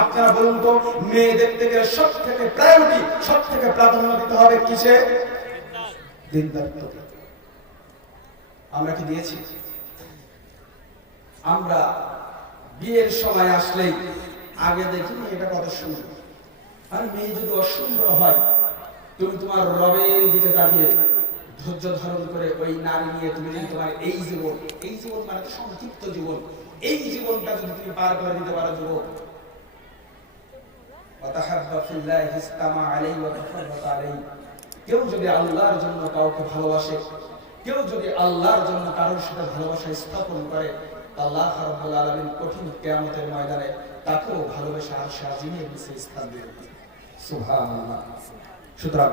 আপনারা বলুন তো মেয়ে দেখতে গেলে সব থেকে প্রায়োরিটি সব থেকে প্রাধান্য দিতে হবে কিসে? আমরা কি দিয়েছি? আমরা বিয়ের সময় আসলে আগে দেখি এটা কত সুন্দর। আর মেয়ে যদি অসুন্দর হয়, তুমি তোমার রবের দিকে তাকিয়ে ধৈর্য ধারণ করে ওই নারী নিয়ে তুমি যদি তোমার এই জীবন এই জীবন মানে সংক্ষিপ্ত জীবন, এই জীবনটা যদি তুমি পার করে দিতে পারো যুবক। কেউ যদি আল্লাহর জন্য কাউকে ভালোবাসে, কেউ যদি আল্লাহর জন্য কারোর সাথে ভালোবাসা স্থাপন করে আল্লাহ রাব্বুল আলামিন কঠিন কিয়ামতের ময়দানে তাকেও ভালোবাসা আর সাজিয়ে নিচে স্থান সুবহানাল্লাহ। সুতরাং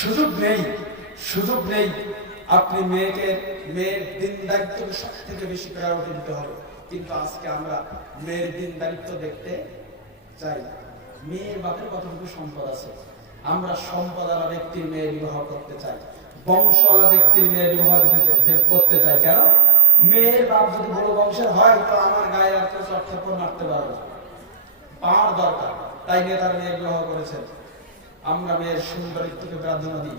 সুযোগ নেই সুযোগ নেই। আপনি মেয়েকে, মেয়ের দিন দায়িত্বকে সব থেকে বেশি প্রায়োরিটি দিতে হবে। কিন্তু আজকে আমরা মেয়ের দিন দায়িত্ব দেখতে চাই। মেয়ের বাপের কতটুকু সম্পদ আছে? আমরা সম্পদওয়ালা ব্যক্তির মেয়ে বিবাহ করতে চাই। বংশওয়ালা ব্যক্তির মেয়ে বিবাহ দিতে করতে চাই। কেন? মেয়ের বাপ যদি বড় বংশের হয়, তো আমার গায়ে আর কেউ মারতে পারবে। পাওয়ার দরকার, তাই নিয়ে তার মেয়ে বিবাহ করেছেন। আমরা মেয়ের সুন্দরিত্বকে প্রাধান্য দিই।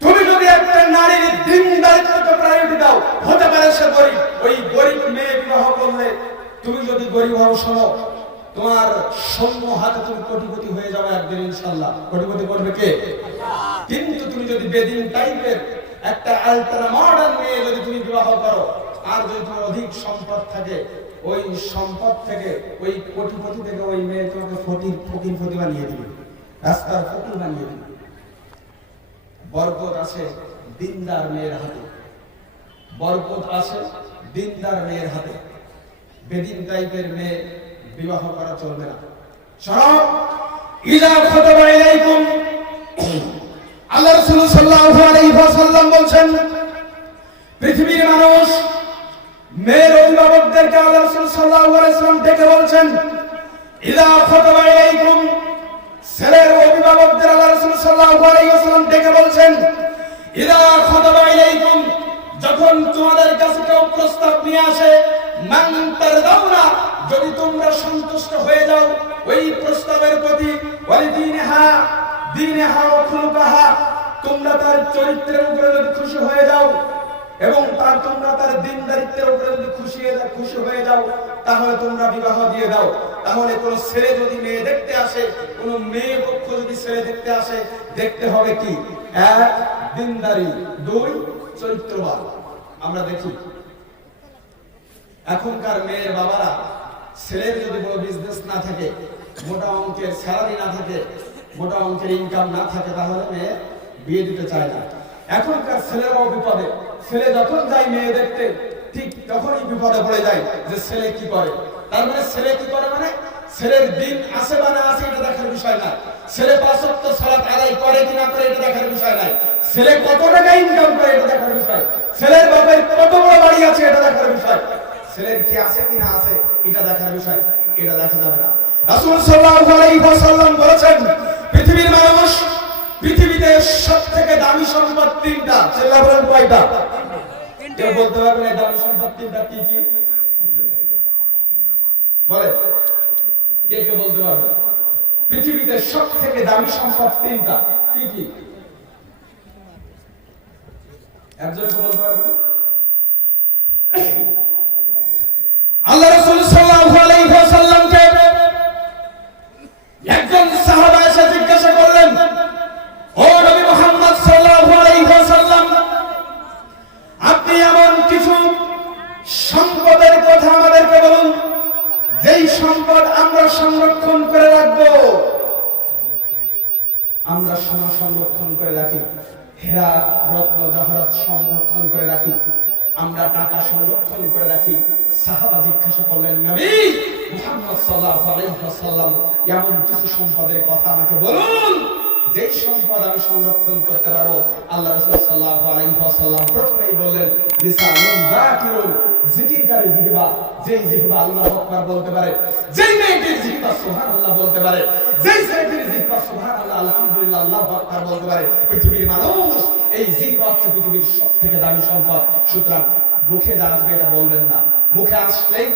তুমি যদি একটা নারীর প্রায়োরিটি দাও, হতে পারে সে গরিব। ওই গরিব মেয়ে বিবাহ করলে তুমি যদি গরিব হও, শোনো, তোমার সৈন্য হাতে তুমি কোটিপতি হয়ে যাবে একদিন ইনশাল্লাহ। কোটিপতি করবে কে? কিন্তু তুমি যদি বেদিন টাইপের একটা আলট্রা মডার্ন মেয়ে যদি তুমি বিবাহ করো, আর যদি তোমার অধিক সম্পদ থাকে, ওই সম্পদ থেকে, ওই কোটিপতি থেকে ওই মেয়ে তোমাকে ফকির ফকির ফকির বানিয়ে দিবে। রাস্তার ফকির বানিয়ে দিবে। বরকত আছে দিনদার মেয়ের হাতে। বরকত আছে দিনদার মেয়ের হাতে। বেদিন টাইপের মেয়ে বিবাহ করা চলবে না। সরব ইজা খতবা ইলাইকুম। আল্লাহ রাসূল সাল্লাল্লাহু আলাইহি ওয়াসাল্লাম বলছেন, পৃথিবীর মানুষ মেয়ের অভিভাবকদেরকে আল্লাহ রাসূল সাল্লাল্লাহু আলাইহি ওয়াসাল্লাম ডেকে বলছেন ইজা খতবা ইলাইকুম, ছেলের অভিভাবকদের আল্লাহ রাসূল সাল্লাল্লাহু আলাইহি ওয়াসাল্লাম ডেকে বলছেন, ইদা খাতাবা ইলাইকুম, যখন তোমাদের কাছে কেউ প্রস্তাব নিয়ে আসে, মান তারদাউনা, যদি তোমরা সন্তুষ্ট হয়ে যাও, ওই প্রস্তাবের প্রতি ওয়ালিদিনহা দিনহা ও খুলকাহা তোমরা তার চরিত্রের উপরে যদি খুশি হয়ে যাও এবং তার তোমরা তার দিনদারিত্বের উপরে যদি খুশি খুশি হয়ে যাও, তাহলে তোমরা বিবাহ দিয়ে দাও। তাহলে কোন ছেলে যদি মেয়ে দেখতে আসে, কোন মেয়ে পক্ষ যদি ছেলে দেখতে আসে, দেখতে হবে কি? এক, দিনদারি। দুই, চরিত্রবান। আমরা দেখি। এখনকার মেয়ের বাবারা ছেলের যদি কোনো বিজনেস না থাকে, মোটা অঙ্কের স্যালারি না থাকে মোটা অঙ্কের ইনকাম না থাকে তাহলে মেয়ে বিয়ে দিতে চায় না। এখনকার ছেলেরাও বিপদে। ছেলে যখন যায় মেয়ে দেখতে, ঠিক তখনই বিপদে পড়ে যায় যে ছেলে কি করে। তার মানে ছেলে কি করে মানে ছেলের দিন আছে বা না আছে এটা দেখার বিষয় না। ছেলে পাঁচ ওয়াক্ত সালাত আদায় করে কি না করে এটা দেখার বিষয় নাই। ছেলে কত টাকা ইনকাম করে এটা দেখার বিষয়। ছেলের বাপের কত বড় বাড়ি আছে এটা দেখার বিষয়। ছেলের কি আছে কি না আছে এটা দেখার বিষয়, এটা দেখা যাবে না। রাসূল সাল্লাল্লাহু আলাইহি ওয়াসাল্লাম বলেছেন পৃথিবীর মানুষ পৃথিবীতে সবথেকে দামি সম্পদ তিনটা। চিল্লা বলেন কয়টা? কেউ বলতে পারবে না দামি সম্পদ তিনটা কি কি? বলেন। কে কে বলতে পারবে? পৃথিবীতে সব থেকে দামি সম্পদ তিনটা কি কি? একজনে বলতে পারবে? আল্লাহ রাসূল সাল্লাল্লাহু করে রাখি। আমরা টাকা সংরক্ষণ করে রাখি। সাহাবা জিজ্ঞাসা করলেন, নবী, মুহাম্মদ সাল্লাল্লাহু আলাইহি ওয়াসাল্লাম, এমন কিছু সম্পদের কথা আমাকে বলুন। যেই সম্পদ আমি সংরক্ষণ করতে পারব, আল্লাহ রাসূল সাল্লাল্লাহু আলাইহি ওয়াসাল্লাম প্রথমেই বললেন, লিসানুন যাকিরুন জিকিরকারী জিহবা। যেই জিহবা আল্লাহু আকবার বলতে পারে, যেই মেয়েটির জিহবা সুবহানাল্লাহ বলতে পারে, যেই ছেলেটির জিহবা সুবহানাল্লাহ আলহামদুলিল্লাহ আল্লাহু আকবার বলতে পারে, পৃথিবীর মানুষ এই জিহবা হচ্ছে পৃথিবীর সবথেকে দামি সম্পদ। সুতরাং মুখে যা আসবে এটা বলবেন না। মুখে আসলেই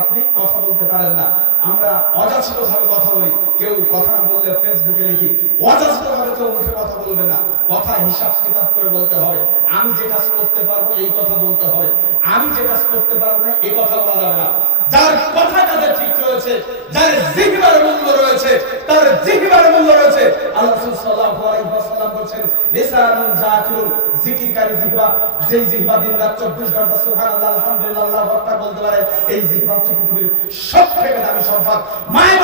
আপনি কথা বলতে পারেন না। আমরা অযাচিত ভাবে কথা বলি। কেউ কথা বললে ফেসবুকে লিখি অযাচিত ভাবে কেউ মুখে কথা বলবে না। কথা হিসাব কিতাব করে বলতে হবে। আমি যে কাজ করতে পারব, এই কথা বলতে হবে। আমি যে কাজ করতে পারব না এই কথা বলা যাবে না। যার কথা কাজে ঠিক রয়েছে, যার জিহবার মূল্য রয়েছে, তার জিহবার মূল্য রয়েছে। আল্লাহ আলাইহি ওয়াসাল্লাম বলেন জিকিরকারী জিহবা। যেই জিহবা দিন রাত 24 ঘণ্টা, সুবহানাল্লাহ, আলহামদুলিল্লাহ, আল্লাহু আকবার বলতে পারে, এই জিহবা হচ্ছে পৃথিবীর সবথেকে দামি সম্পদ। মায়ের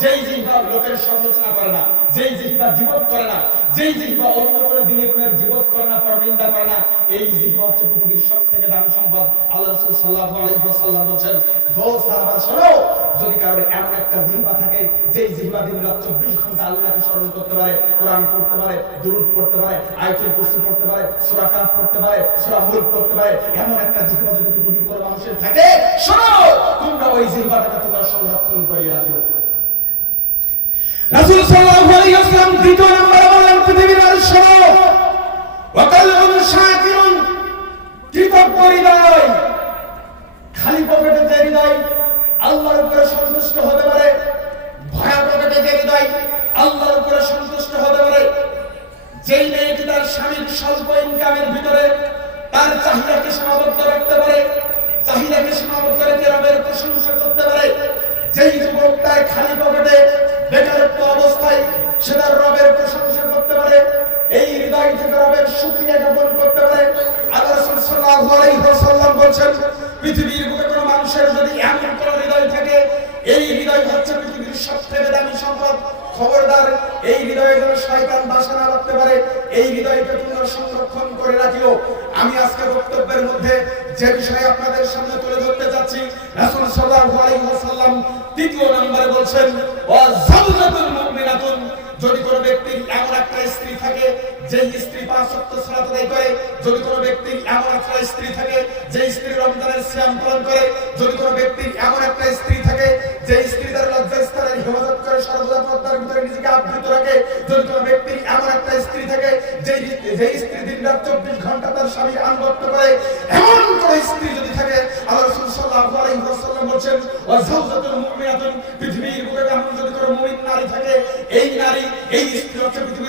যেই জিহবা লোকের সমালোচনা করে না, যেই জিহবা জীবত করে না, যেই জিহবা অন্য করে দিনে গুণের জীবত করে না, পর নিন্দা করে না, এই জিহবা হচ্ছে পৃথিবীর সবথেকে দামি সম্পদ। আল্লাহ রাসূল সাল্লাল্লাহু আলাইহি ওয়াসাল্লাম বলেন গো সাহাবা, শোনো, যদি কারোর এমন একটা জিহবা থাকে, যেই জিহবা দিন রাত 24 ঘণ্টা আল্লাহকে স্মরণ করতে পারে, কোরআন পড়তে পারে, দুরূদ পড়তে পারে, আয়াতুল কুরসি পড়তে পারে, সূরা কাহফ পড়তে পারে, সূরা মুলক পড়তে পারে, এমন একটা জিহবা যদি পৃথিবীর কোনো মানুষের থাকে, শোনো, তোমরা ওই জিহবাটাকে তোমরা সংরক্ষণ করিয়ে রাখো রাসূল সাল্লাল্লাহু আলাইহি ওয়াসাল্লাম দ্বিতীয় নম্বরে বললেন পৃথিবীর মানুষ শোনো ওয়াকালবুন শাকিরুন কৃতজ্ঞ হৃদয় খালি পকেটে যে হৃদয় আল্লাহর উপরে সন্তুষ্ট হতে পারে, ভয়া পকেটে যে হৃদয় আল্লাহর উপরে সন্তুষ্ট হতে পারে, যেই মেয়েটি তার স্বামীর স্বল্প শুকরিয়া জ্ঞাপন করতে পারে। আল্লাহ রাসূল সাল্লাল্লাহু আলাইহি ওয়াসাল্লাম বলেন পৃথিবীর বুকে কোনো মানুষের যদি এমন কোন হৃদয় থাকে, এই হৃদয় হচ্ছে পৃথিবীর সবথেকে দামি সম্পদ। খবরদার, এই হৃদয়ে যেন শয়তান বাসা রাখতে পারে, এই হৃদয়কে তোমরা সংরক্ষণ করে রাখিও। আমি আজকে বক্তব্যের মধ্যে যে বিষয় আপনাদের সামনে তুলে ধরতে যাচ্ছি, রাসূল সাল্লাল্লাহু আলাইহি ওয়াসাল্লাম তৃতীয় নম্বরে বলছেন, ওয়া জাওজাতুল মুমিনাতুন যদি স্ত্রী থাকে যে স্ত্রী পাঁচ সালাত আদায় করে, যদি কোনো ব্যক্তির এমন একটা স্ত্রী থাকে যে স্ত্রী রমজানের সিয়াম পালন করে, যদি কোনো ব্যক্তির এমন একটা স্ত্রী থাকে যে স্ত্রী তার লজ্জাস্থানের হেফাজত করে, সর্বদা পর্দার ভিতরে নিজেকে আবৃত রাখে, যদি কোনো ব্যক্তির এমন একটা স্ত্রী থাকে যে যে স্ত্রী দিন রাত চব্বিশ ঘণ্টা তার স্বামীর আনুগত্য করে, এমন কোন স্ত্রী যদি থাকে আল্লাহ রাসূল সাল্লাল্লাহু আলাইহি ওয়াসাল্লাম বলেন ওয়া মুমিনাতুন পৃথিবীর বুকে এমন যদি কোনো মুমিন নারী থাকে, এই নারী, এই স্ত্রী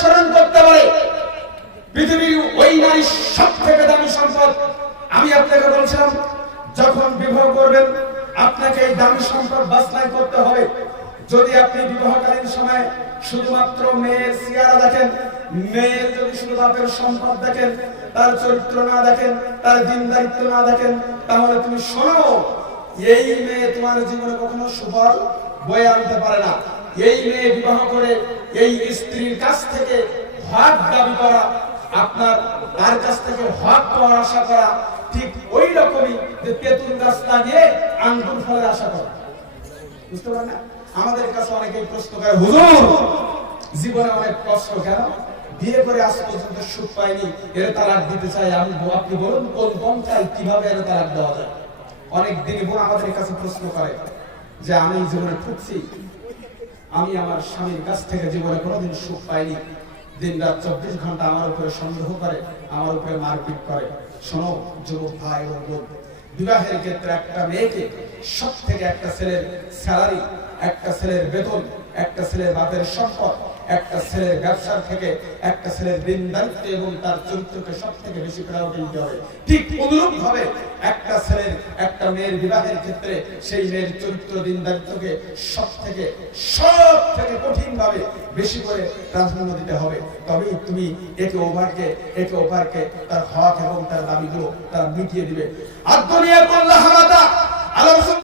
স্মরণ করতে পারে। পৃথিবীর ওই নারী সব থেকে দামি সম্পদ আমি আপনাকে বলছিলাম, যখন বিবাহ করবেন, আপনাকে এই দামি সম্পদ বাছনাই করতে হবে। যদি আপনি বিবাহকালীন সময় শুধুমাত্র মেয়ের সিয়ারা দেখেন, মেয়ের যদি শুধু বাপের সম্পদ দেখেন, তার চরিত্র না দেখেন, তার দিন দায়িত্ব না দেখেন, তাহলে তুমি শোনো, এই মেয়ে তোমার জীবনে কখনো সুফল বয়ে আনতে পারে না। এই মেয়ে বিবাহ করে এই স্ত্রীর কাছ থেকে হক দাবি করা, আপনার তার কাছ থেকে হক পাওয়ার আশা করা, ঠিক ওই রকমই যে তেঁতুল গাছ লাগিয়ে আঙ্গুর ফলের আশা করা। বুঝতে পারেন আমাদের কাছে অনেকেই প্রশ্ন করে, হুজুর, জীবনে অনেক কষ্ট কেন? বিয়ে করে আজ পর্যন্ত সুখ পাইনি, এর তালাক দিতে চাই আমি আপনি বলুন কোন কম কীভাবে এর তালাক দেওয়া যায়? অনেক দিনই বোন আমাদের কাছে প্রশ্ন করে যে, আমি জীবনে ঠুকছি আমি আমার স্বামীর কাছ থেকে জীবনে কোনোদিন সুখ পাইনি। দিন রাত চব্বিশ ঘণ্টা আমার উপরে সন্দেহ করে, আমার উপরে মারপিট করে। শোনো, যুবক ভাই ও বোন, বিবাহের ক্ষেত্রে একটা মেয়েকে সব থেকে একটা ছেলের স্যালারি, একটা ছেলের বেতন, একটা ছেলের বাপের সম্পদ, একটা ছেলের ব্যবসার থেকে একটা ছেলের দিনদারিত্ব এবং তার চরিত্রকে সব থেকে বেশি প্রায়োরিটি দিতে হবে। ঠিক অনুরূপ ভাবে একটা ছেলের, একটা মেয়ের বিবাহের ক্ষেত্রে সেই মেয়ের চরিত্র দিনদারিত্বকে সব থেকে সব থেকে কঠিন ভাবে বেশি করে প্রাধান্য দিতে হবে। তবেই তুমি একে ওভারকে একে ওভারকে তার হক এবং তার দাবিগুলো তারা মিটিয়ে দিবে। আর করল্লাহ মাতা